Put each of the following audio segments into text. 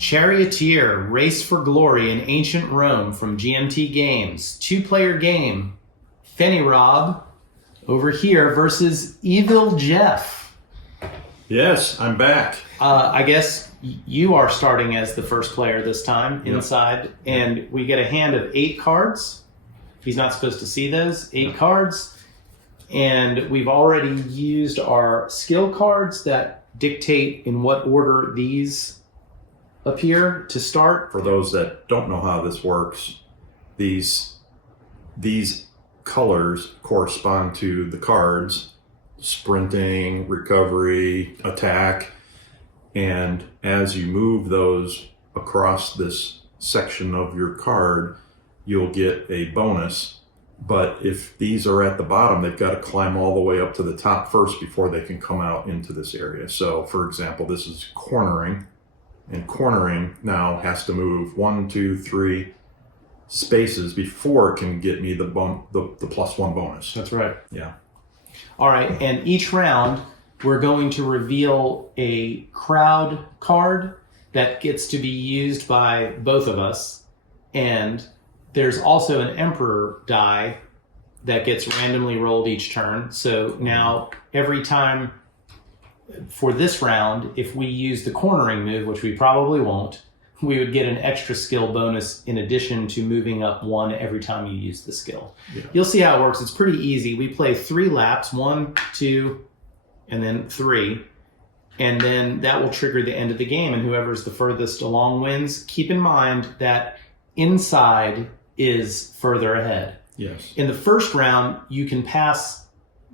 Charioteer, Race for Glory in Ancient Rome from GMT Games. 2-player game. Fenirob over here versus Evil Jeff. Yes, I'm back. I guess you are starting as the first player this time inside, and we get a hand of 8 cards. He's not supposed to see those 8 cards. And we've already used our skill cards that dictate in what order these appear to start. For those that don't know how this works, these colors correspond to the cards: sprinting, recovery, attack. And as you move those across this section of your card, you'll get a bonus. But if these are at the bottom, they've got to climb all the way up to the top first before they can come out into this area. So for example, this is cornering, and cornering now has to move 1, 2, 3 spaces before it can get me the +1 bonus. That's right. Yeah. All right, and each round we're going to reveal a crowd card that gets to be used by both of us, and there's also an emperor die that gets randomly rolled each turn. So now every time for this round, if we use the cornering move, which we probably won't, we would get an extra skill bonus in addition to moving up 1 every time you use the skill. Yeah. You'll see how it works. It's pretty easy. We play 3 laps, 1, 2, and then 3. And then that will trigger the end of the game, and whoever's the furthest along wins. Keep in mind that inside is further ahead. Yes. In the first round, you can pass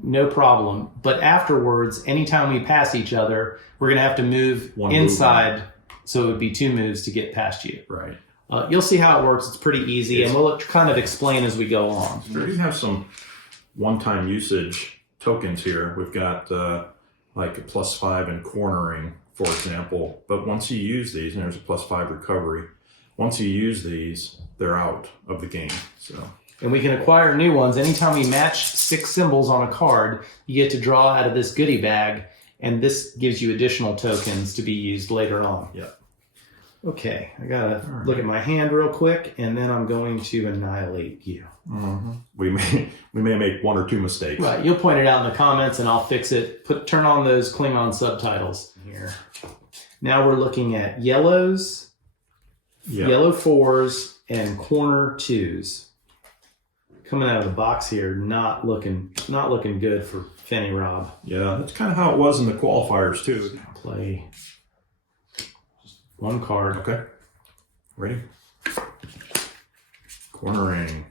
no problem, but afterwards, anytime we pass each other, we're going to have to move inside, so it would be 2 moves to get past you. Right. You'll see how it works. It's pretty easy, and we'll kind of explain as we go on. We already have some one-time usage tokens here. We've got like a +5 in cornering, for example, but once you use these, and there's a +5 recovery, once you use these, they're out of the game. So. And we can acquire new ones. Anytime we match 6 symbols on a card, you get to draw out of this goodie bag, and this gives you additional tokens to be used later on. Yeah. Okay, I gotta look at my hand real quick, and then I'm going to annihilate you. Mm-hmm. We may make 1 or 2 mistakes. Right, you'll point it out in the comments, and I'll fix it. Turn on those Klingon subtitles here. Now we're looking at yellows, yellow 4s, and corner 2s. Coming out of the box here, not looking good for Fenirob. Yeah, that's kind of how it was in the qualifiers too. Play just 1 card. Okay. Ready? Cornering.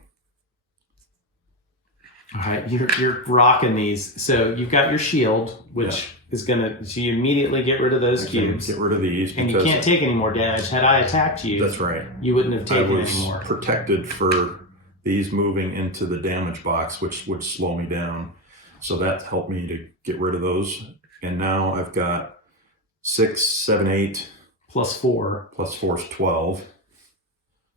All right, you're rocking these. So you've got your shield, which is gonna. So you immediately get rid of those cubes. Get rid of these, and you can't take any more damage. Had I attacked you, that's right, you wouldn't have taken any more. Protected for these moving into the damage box, which would slow me down. So that helped me to get rid of those. And now I've got 6, 7, 8. +4. +4 is 12.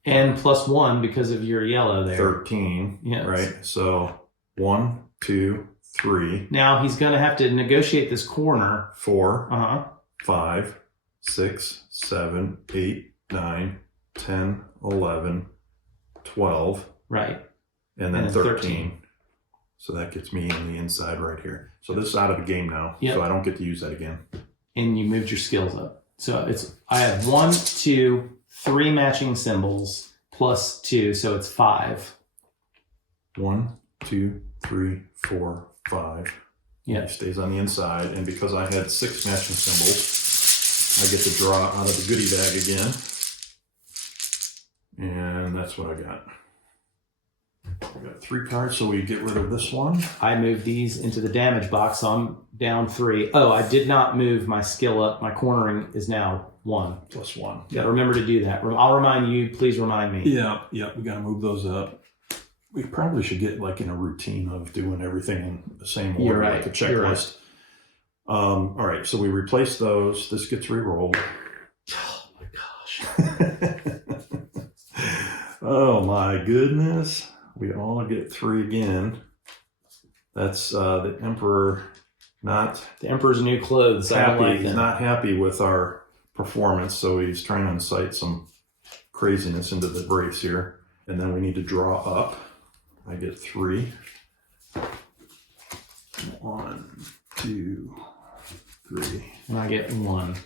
And +1 because of your yellow there. 13. Yes. Right? So 1, 2, 3. Now he's going to have to negotiate this corner. 4, 5, 6, 7, 8, 9, 10, 11, 12. Right. And then 13. So that gets me on the inside right here. So this is out of the game now. Yep. So I don't get to use that again. And you moved your skills up. So I have 1, 2, 3 matching symbols +2, so it's 5. 1, 2, 3, 4, 5. Yeah. It stays on the inside. And because I had 6 matching symbols, I get to draw out of the goodie bag again. And that's what I got. I got 3 cards, so we get rid of this one. I moved these into the damage box, so I'm down 3. Oh, I did not move my skill up. My cornering is now 1. +1. You gotta remember to do that. I'll remind you. Please remind me. Yeah. We gotta move those up. We probably should get like in a routine of doing everything in the same order, You're right. like a checklist. Right. All right, so we replace those. This gets re-rolled. Oh my gosh. Oh my goodness. We all get 3 again. That's the Emperor not... The Emperor's new clothes. Happy. I don't like them. He's not happy with our performance. So he's trying to incite some craziness into the race here. And then we need to draw up. I get 3. 1, 2, 3. And I get 1.